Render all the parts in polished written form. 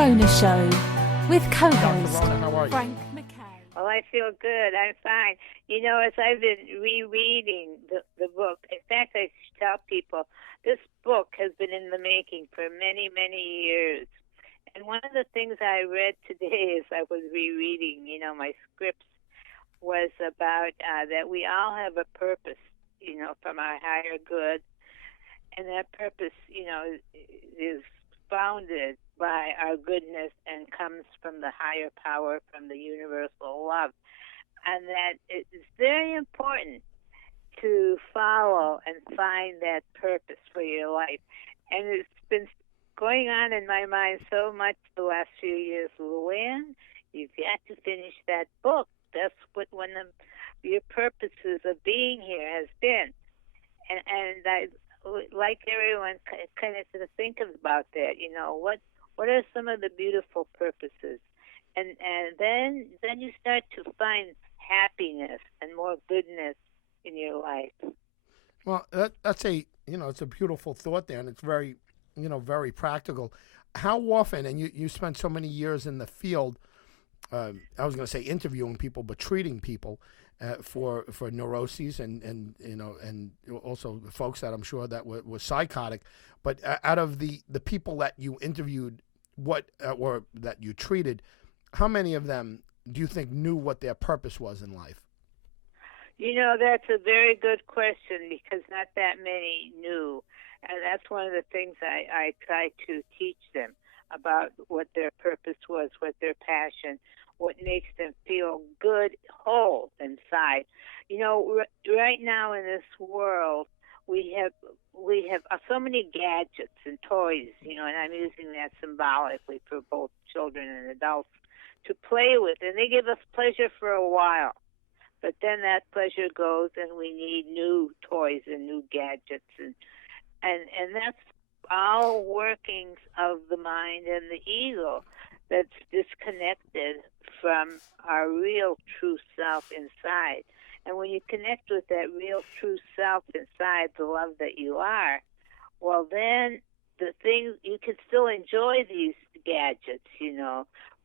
Rona Show with co-host Dr. Rona, how are you? Frank McKay. Well, I feel good. I'm fine. You know, as I've been rereading the book, in fact, I tell people this book has been in the making for many, many years. And one of the things I read today as I was rereading, my scripts was about that we all have a purpose, from our higher good. And that purpose, is founded by our goodness and comes from the higher power, from the universal love. And that it's very important to follow and find that purpose for your life. And it's been going on in my mind so much the last few years. Luann, you've got to finish that book. That's what one of your purposes of being here has been. And I like everyone kind of to think about that. What are some of the beautiful purposes, and then you start to find happiness and more goodness in your life. Well, that's it's a beautiful thought there, and it's very, very practical. How often, and you spent so many years in the field, I was going to say interviewing people, but treating people for neuroses and also folks that I'm sure that were psychotic. But out of the people that you interviewed, or that you treated, how many of them do you think knew what their purpose was in life? That's a very good question because not that many knew. And that's one of the things I try to teach them about what their purpose was, what their passion, what makes them feel good, whole inside. Right now in this world, we have so many gadgets and toys, and I'm using that symbolically for both children and adults to play with, and they give us pleasure for a while. But then that pleasure goes, and we need new toys and new gadgets, and that's all workings of the mind and the ego that's disconnected from our real true self inside. And when you connect with that real true self inside, the love that you are, well, then the things you can still enjoy these gadgets,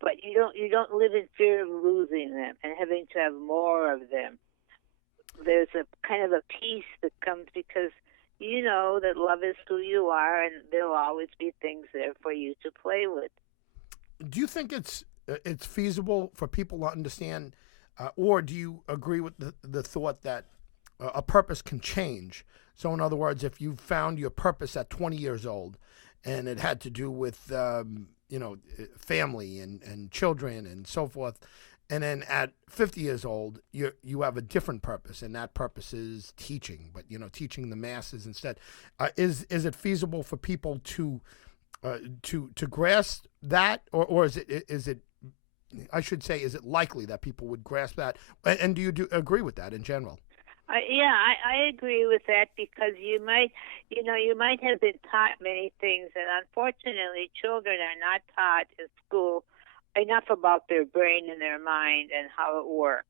but you don't live in fear of losing them and having to have more of them. There's a kind of a peace that comes because you know that love is who you are, and there'll always be things there for you to play with. Do you think it's feasible for people to understand, or do you agree with the thought that a purpose can change? So, in other words, if you found your purpose at 20 years old, and it had to do with family and children and so forth, and then at 50 years old, you have a different purpose, and that purpose is teaching, but teaching the masses instead. Is it feasible for people to grasp that, or is it I should say, is it likely that people would grasp that? And do you agree with that in general? I agree with that because you might have been taught many things, and unfortunately, children are not taught in school enough about their brain and their mind and how it works,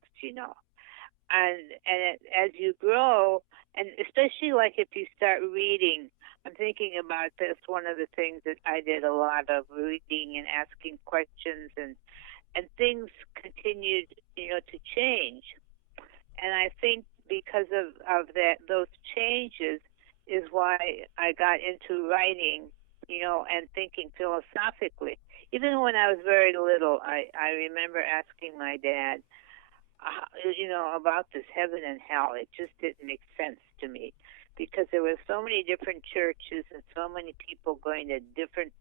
as you grow, and especially like if you start reading. I'm thinking about this. One of the things that I did a lot of reading and asking questions, and things continued, to change. And I think because of that, those changes is why I got into writing, and thinking philosophically. Even when I was very little, I remember asking my dad, about this heaven and hell. It just didn't make sense to me because there were so many different churches and so many people going to different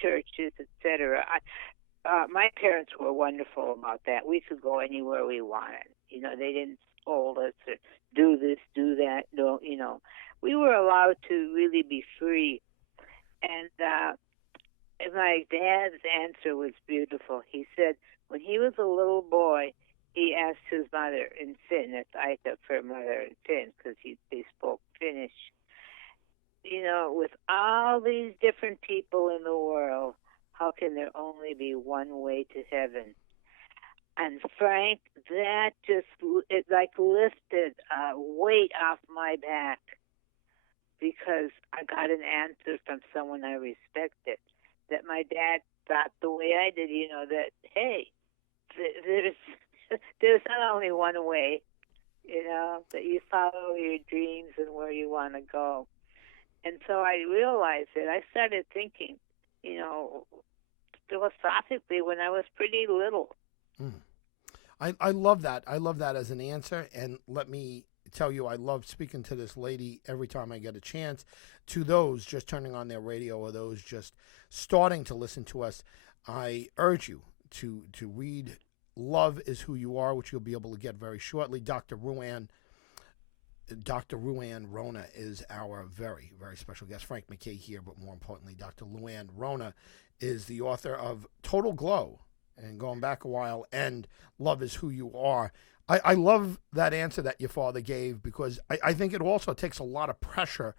churches, etc. My parents were wonderful about that. We could go anywhere we wanted. They didn't scold us or do this, do that. No, we were allowed to really be free. And my dad's answer was beautiful. He said when he was a little boy, he asked his mother in Finn, it's Aita for mother in Finn, because they spoke Finnish. With all these different people in the world, how can there only be one way to heaven? And Frank, that just lifted a weight off my back because I got an answer from someone I respected that my dad thought the way I did, that, hey, there's there's not only one way, that you follow your dreams and where you want to go. And so I realized it. I started thinking, philosophically when I was pretty little. Mm. I love that. I love that as an answer. And let me tell you, I love speaking to this lady every time I get a chance. To those just turning on their radio or those just starting to listen to us, I urge you to read Love is Who You Are, which you'll be able to get very shortly. Dr. Ruan Rona is our very, very special guest. Frank MacKay here, but more importantly, Dr. Luann Rona is the author of Total Glow, and going back a while, and Love is Who You Are. I love that answer that your father gave, because I think it also takes a lot of pressure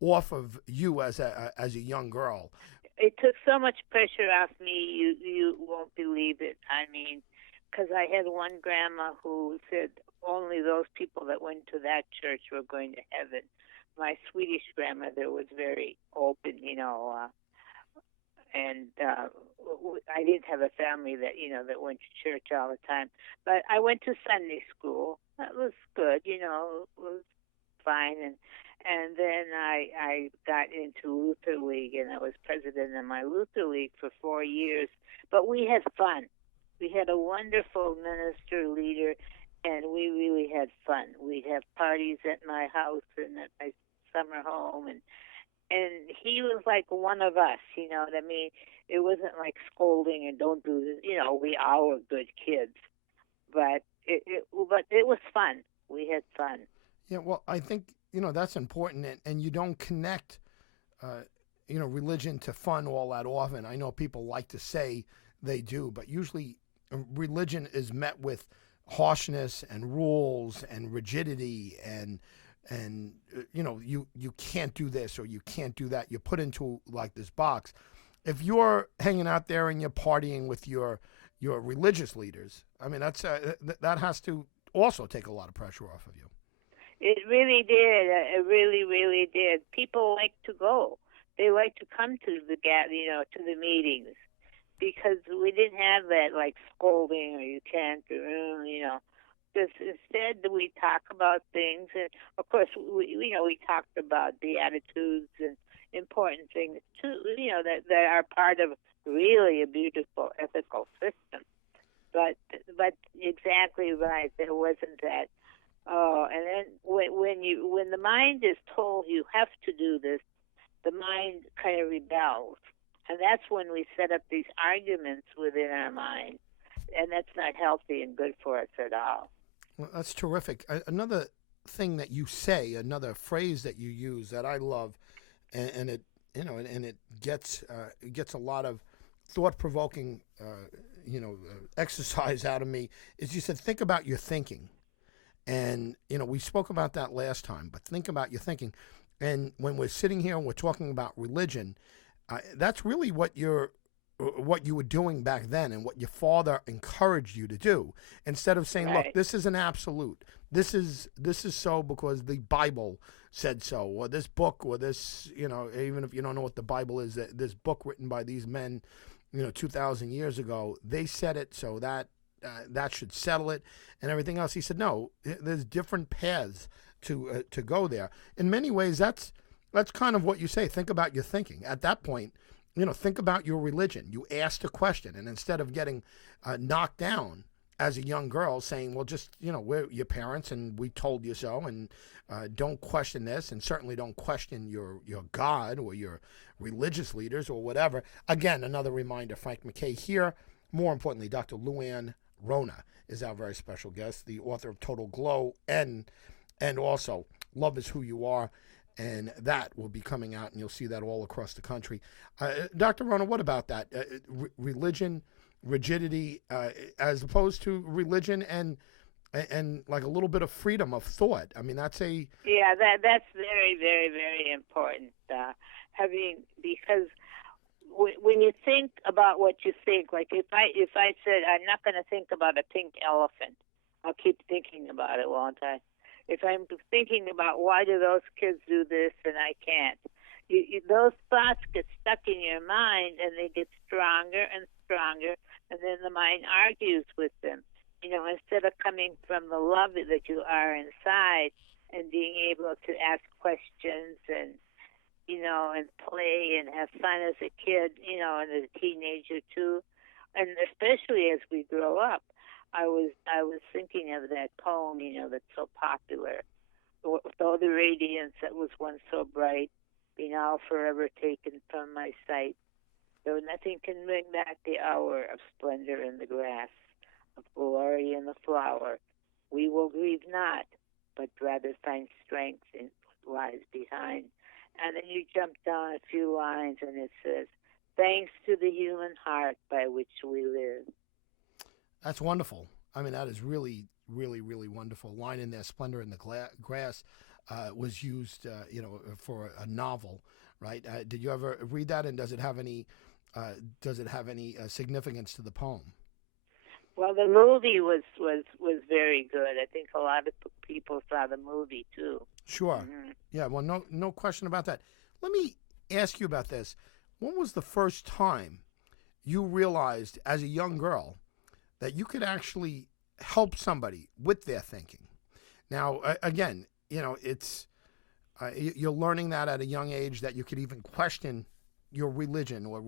off of you as a young girl. It took so much pressure off me, you won't believe it. I mean, because I had one grandma who said only those people that went to that church were going to heaven. My Swedish grandmother was very open, and I didn't have a family that that went to church all the time. But I went to Sunday school. That was good, it was fine. And then I got into Luther League, and I was president of my Luther League for 4 years. But we had fun. We had a wonderful minister leader, and we really had fun. We'd have parties at my house and at my summer home, and he was like one of us, you know what I mean? It wasn't like scolding and don't do this. We all were good kids, but it was fun. We had fun. Yeah, well, I think that's important, and you don't connect, religion to fun all that often. I know people like to say they do, but usually religion is met with harshness and rules and rigidity and you can't do this or you can't do that. You're put into like this box. If you're hanging out there and you're partying with your religious leaders, I mean that has to also take a lot of pressure off of you. It really did. It really, really did. People like to go. They like to come to to the meetings, because we didn't have that like scolding or you can't do. Just instead we talk about things, and of course we talked about the attitudes and important things too. That are part of really a beautiful ethical system. But exactly right. There wasn't that. Oh, and then when the mind is told you have to do this, the mind kind of rebels, and that's when we set up these arguments within our mind, and that's not healthy and good for us at all. Well, that's terrific. Another thing that you say, another phrase that you use that I love, and it and it gets a lot of thought-provoking exercise out of me, is you said think about your thinking. And, we spoke about that last time, but think about your thinking. And when we're sitting here and we're talking about religion, that's really what you were doing back then and what your father encouraged you to do. Instead of saying, right. Look, this is an absolute. This is so because the Bible said so, or this book, or this, even if you don't know what the Bible is, this book written by these men, 2,000 years ago, they said it, so that should settle it and everything else. He said, no, there's different paths to go there. In many ways, that's kind of what you say. Think about your thinking. At that point, think about your religion. You asked a question, and instead of getting knocked down as a young girl saying, well, just, we're your parents and we told you so, and don't question this, and certainly don't question your God or your religious leaders or whatever. Again, another reminder, Frank MacKay here. More importantly, Dr. Luann Rona is our very special guest, the author of Total Glow and also Love is Who You Are, and that will be coming out, and you'll see that all across the country. Dr. Rona, what about that? Religion, rigidity, as opposed to religion and like a little bit of freedom of thought. I mean, that's that's very, very, very important. Because when you think about what you think, like if I said I'm not going to think about a pink elephant, I'll keep thinking about it, won't I? If I'm thinking about why do those kids do this and I can't, those thoughts get stuck in your mind, and they get stronger and stronger, and then the mind argues with them. Instead of coming from the love that you are inside and being able to ask questions and and play and have fun as a kid, and as a teenager too, and especially as we grow up. I was thinking of that poem, that's so popular. With all the radiance that was once so bright, be now forever taken from my sight. Though nothing can bring back the hour of splendor in the grass, of glory in the flower, we will grieve not, but rather find strength in what lies behind. And then you jump down a few lines, and it says, thanks to the human heart by which we live. That's wonderful. I mean, that is really, really, really wonderful. Line in there, "Splendor in the Grass," was used, for a novel, right? Did you ever read that? And does it have any significance to the poem? Well, the movie was very good. I think a lot of people saw the movie too. Sure. Mm-hmm. Yeah. Well, no question about that. Let me ask you about this. When was the first time you realized, as a young girl, that you could actually help somebody with their thinking? Now, again, it's you're learning that at a young age, that you could even question your religion or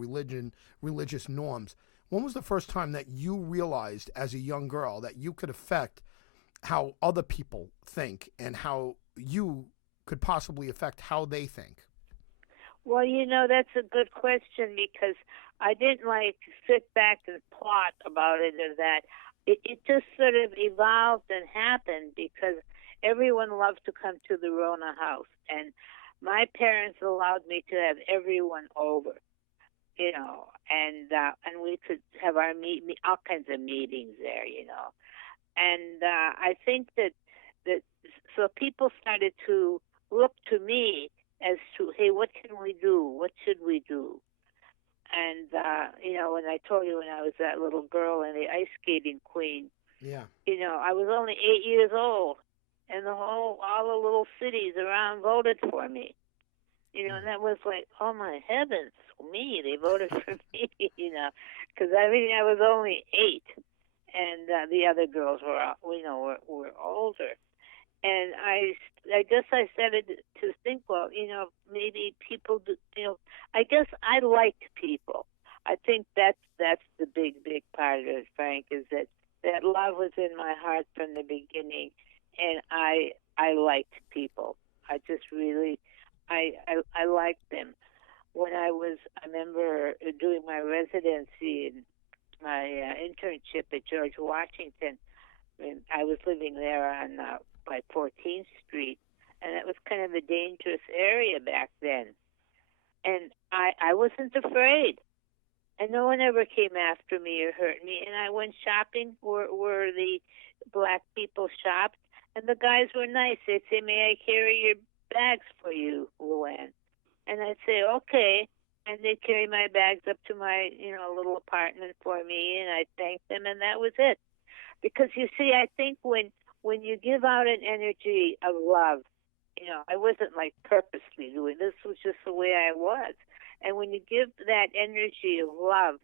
religious norms. When was the first time that you realized, as a young girl, that you could affect how other people think and how you could possibly affect how they think? Well, that's a good question, because I didn't sit back and plot about it or that. It just sort of evolved and happened because everyone loved to come to the Rona house, and my parents allowed me to have everyone over, and we could have our all kinds of meetings there, and I think that so people started to look to me as to, hey, what can we do? What should we do? And when I told you when I was that little girl and the ice skating queen, yeah, I was only 8 years old, and all the little cities around voted for me. And that was like, oh my heavens, me! They voted for me, because I was only 8, and the other girls were older. And I guess I started to think, well, maybe people do, I guess I liked people. I think that's the big part of it, Frank, is that love was in my heart from the beginning, and I liked people. I just really, I liked them. When I remember doing my residency and my internship at George Washington, and I was living there on by 14th Street, and it was kind of a dangerous area back then. And I wasn't afraid, and no one ever came after me or hurt me. And I went shopping where the black people shopped, and the guys were nice. They'd say, "May I carry your bags for you, Luann?" And I'd say, "Okay." And they'd carry my bags up to my little apartment for me, and I'd thank them, and that was it. Because you see, I think when you give out an energy of love, I wasn't purposely doing this, was just the way I was. And when you give that energy of love,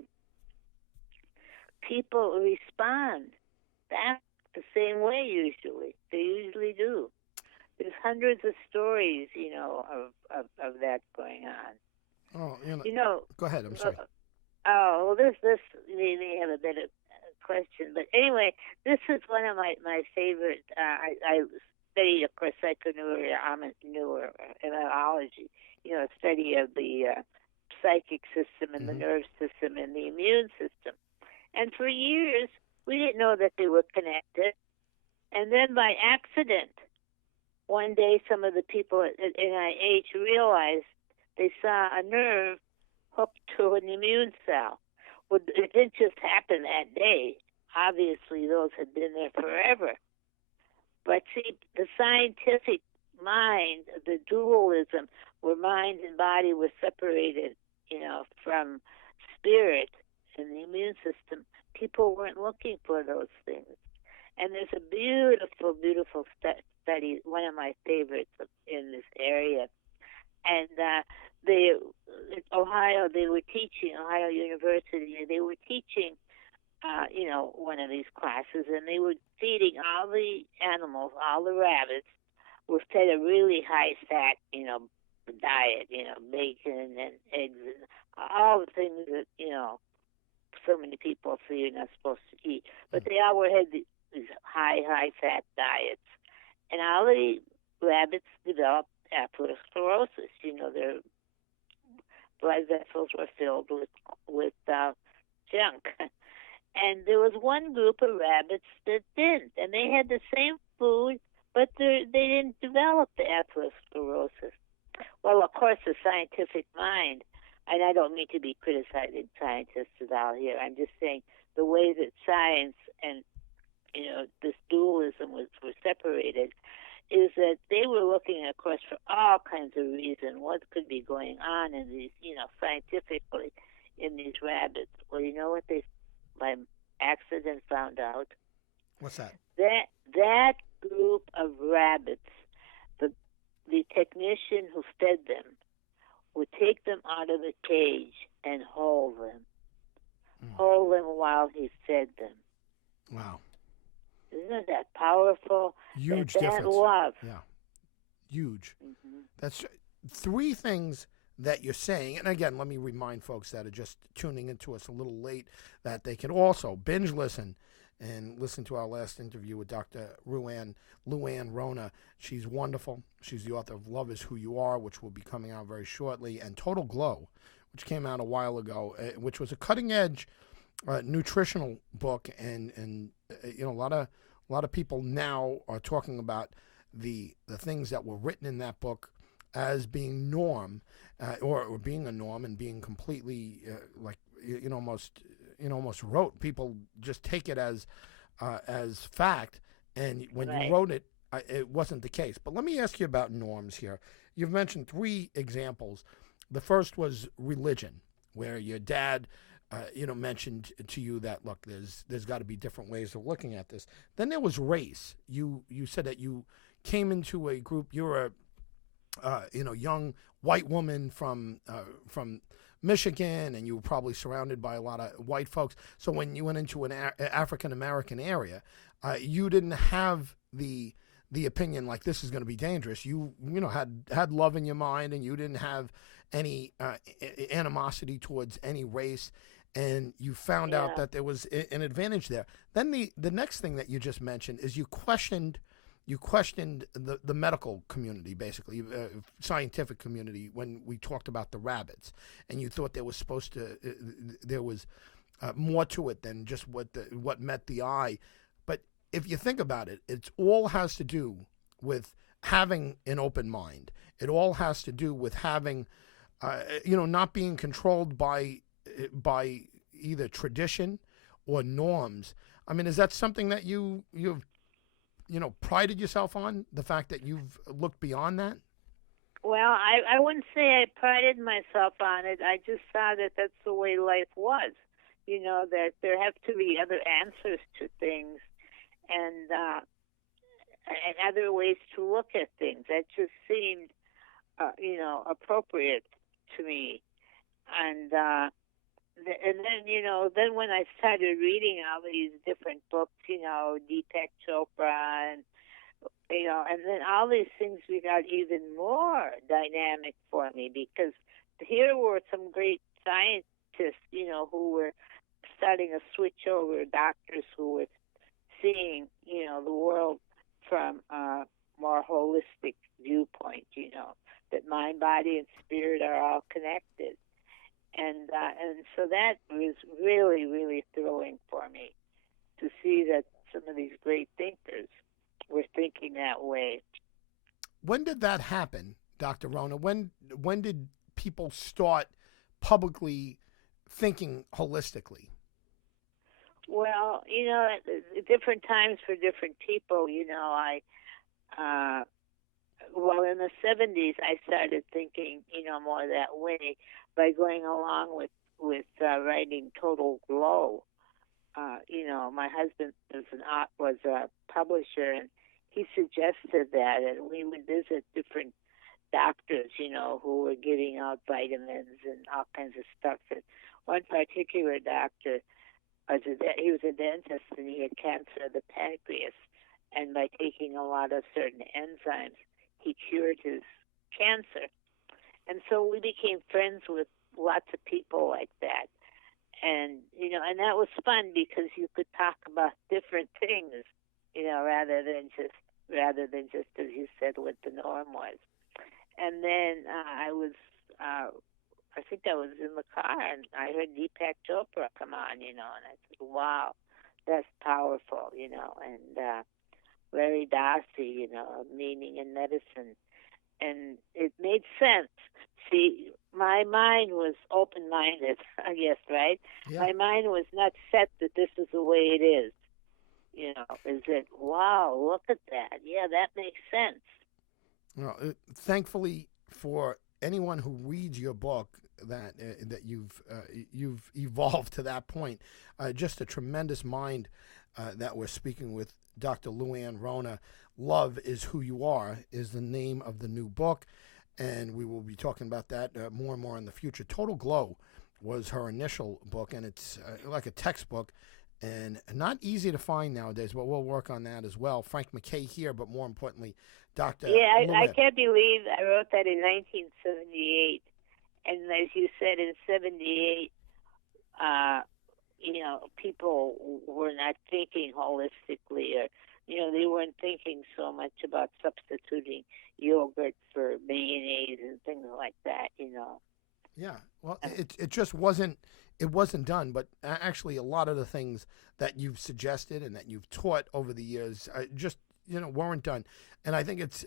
people respond back the same way usually. They usually do. There's hundreds of stories, of that going on. Oh, go ahead. I'm sorry. This may have a bit of question, but anyway, this is one of my favorite. I study, of course, immunology, study of the psychic system and the nerve system and the immune system. And for years, we didn't know that they were connected. And then by accident, one day, some of the people at NIH realized they saw a nerve hooked to an immune cell. Well, it didn't just happen that day. Obviously, those had been there forever. But see, the scientific mind, the dualism, where mind and body were separated, from spirit and the immune system, people weren't looking for those things. And there's a beautiful, beautiful study, one of my favorites in this area, And they, Ohio, they were teaching, Ohio University, they were teaching, one of these classes, and they were feeding all the animals, all the rabbits, were fed a really high fat, diet, bacon and eggs and all the things that, so many people say you're not supposed to eat. But they all had these high fat diets. And all the rabbits developed atherosclerosis. Their blood vessels were filled with junk. And there was one group of rabbits that didn't, and they had the same food, but they didn't develop the atherosclerosis. Well, of course, the scientific mind, and I don't mean to be criticizing scientists at all here. I'm just saying the way that science and this dualism were separated is that they were looking, of course, for all kinds of reasons what could be going on in these, scientifically in these rabbits. Well, you know what they by accident found out? What's that? That group of rabbits, the technician who fed them would take them out of the cage and hold them. Hold them while he fed them. Wow. Isn't that powerful? Huge that difference. Love. Yeah. Huge. Mm-hmm. That's three things that you're saying. And again, let me remind folks that are just tuning into us a little late that they can also binge listen and listen to our last interview with Dr. Luann Rona. She's wonderful. She's the author of Love Is Who You Are, which will be coming out very shortly, and Total Glow, which came out a while ago, which was a cutting-edge nutritional book, and a lot of people now are talking about the things that were written in that book as being norm, or being a norm, and being completely almost rote. People just take it as fact, and when Right. you wrote it, it wasn't the case. But let me ask you about norms here. You've mentioned three examples. The first was religion, where your dad mentioned to you that, look, there's got to be different ways of looking at this. Then there was race. You said that you came into a group. You were a young white woman from Michigan, and you were probably surrounded by a lot of white folks. So when you went into an African American area, you didn't have the opinion like this is going to be dangerous. You had love in your mind, and you didn't have any animosity towards any race. And you found out that there was an advantage there. Then the next thing that you just mentioned is you questioned the medical community, basically scientific community, when we talked about the rabbits, and you thought there was more to it than just what met the eye. But if you think about it, it all has to do with having an open mind. It all has to do with having, not being controlled by either tradition or norms. I mean, is that something that you've prided yourself on, the fact that you've looked beyond that? Well, I wouldn't say I prided myself on it. I just saw that that's the way life was. That there have to be other answers to things, and other ways to look at things. That just seemed, appropriate to me. And then when I started reading all these different books, Deepak Chopra, and then all these things got even more dynamic for me, because here were some great scientists, who were starting to switch over, doctors who were seeing, the world from a more holistic viewpoint, that mind, body, and spirit are all connected. And so that was really, really thrilling for me to see that some of these great thinkers were thinking that way. When did that happen, Dr. Rona? When did people start publicly thinking holistically? Well, different times for different people. In the 70s, I started thinking, more that way by going along with writing Total Glow. My husband was a publisher, and he suggested that, and we would visit different doctors, who were giving out vitamins and all kinds of stuff. And one particular doctor he was a dentist, and he had cancer of the pancreas, and by taking a lot of certain enzymes, he cured his cancer. And so we became friends with lots of people like that. And, and that was fun because you could talk about different things, rather than just as you said what the norm was. And then I think I was in the car and I heard Deepak Chopra come on, and I said, wow, that's powerful, and Larry Dossey, Meaning in Medicine. And it made sense. See, my mind was open-minded, I guess, right? Yeah. My mind was not set that this is the way it is. Is it, wow, look at that. Yeah, that makes sense. Well, thankfully for anyone who reads your book, that you've evolved to that point. Just a tremendous mind that we're speaking with Dr. Luann Rona. Love is Who You Are is the name of the new book, and we will be talking about that more and more in the future. Total Glow was her initial book, and it's like a textbook and not easy to find nowadays, but we'll work on that as well. Frank MacKay here, but more importantly, Dr. Yeah, I Luann. can't believe I wrote that in 1978. And as you said, in 78, people were not thinking holistically, or, they weren't thinking so much about substituting yogurt for mayonnaise and things like that, Yeah, well, it just wasn't done. But actually, a lot of the things that you've suggested and that you've taught over the years just weren't done. And I think it's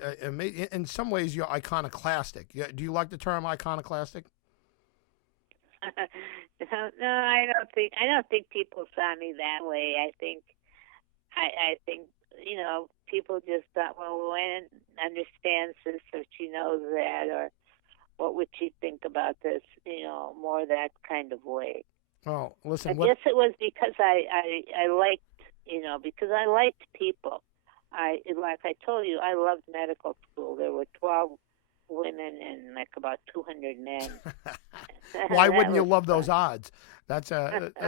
in some ways you're iconoclastic. Do you like the term iconoclastic? No, I don't think people saw me that way. I think people just thought, well, Luann understands this, or she knows that, or what would she think about this? More that kind of way. Oh, listen. I guess it was because I liked, because I liked people. Like I told you, I loved medical school. There were 12 women and like about 200 men. Why wouldn't you love those odds? That's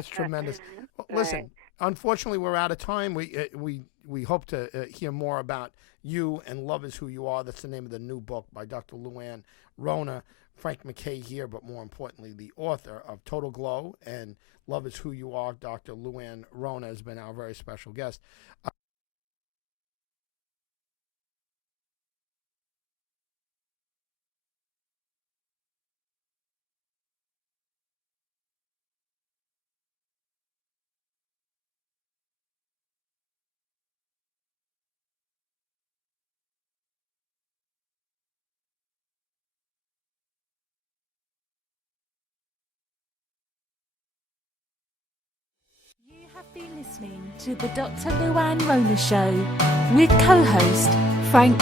tremendous. Well, listen, Right. Unfortunately, we're out of time. We hope to hear more about you and Love Is Who You Are. That's the name of the new book by Dr. Luann Rona. Frank MacKay here, but more importantly, the author of Total Glow and Love Is Who You Are. Dr. Luann Rona has been our very special guest. You have been listening to the Dr. Luann Rona Show with co-host Frank